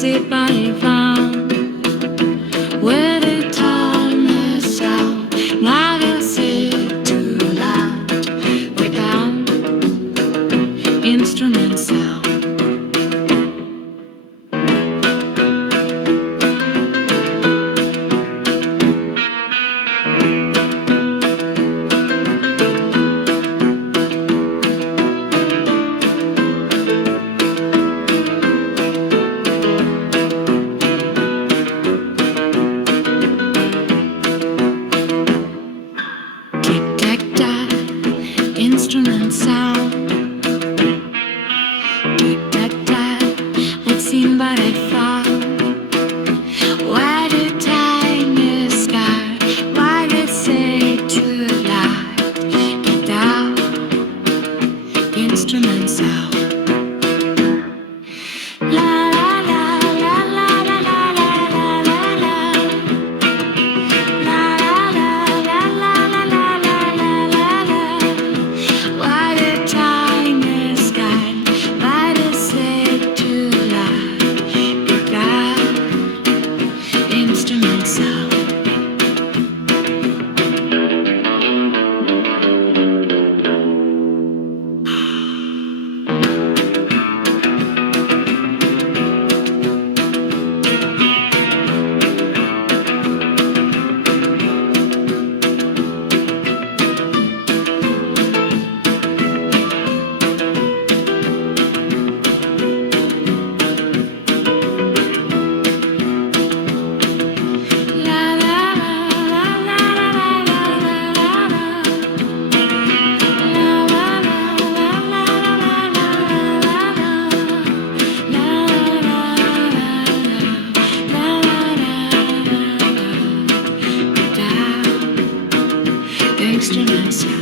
sit by a farm where the timeless sound never sit too loud without instrument sound. Instrument sound. Tik tak tak, let's seen by the far. Why the tiny sky? Why did say too loud? Without instrument sound. La la la la la la la la la la la. La la la la la la la la la la. Why the tiny sky? Why the say too loud? Without instrument sound. Instruments.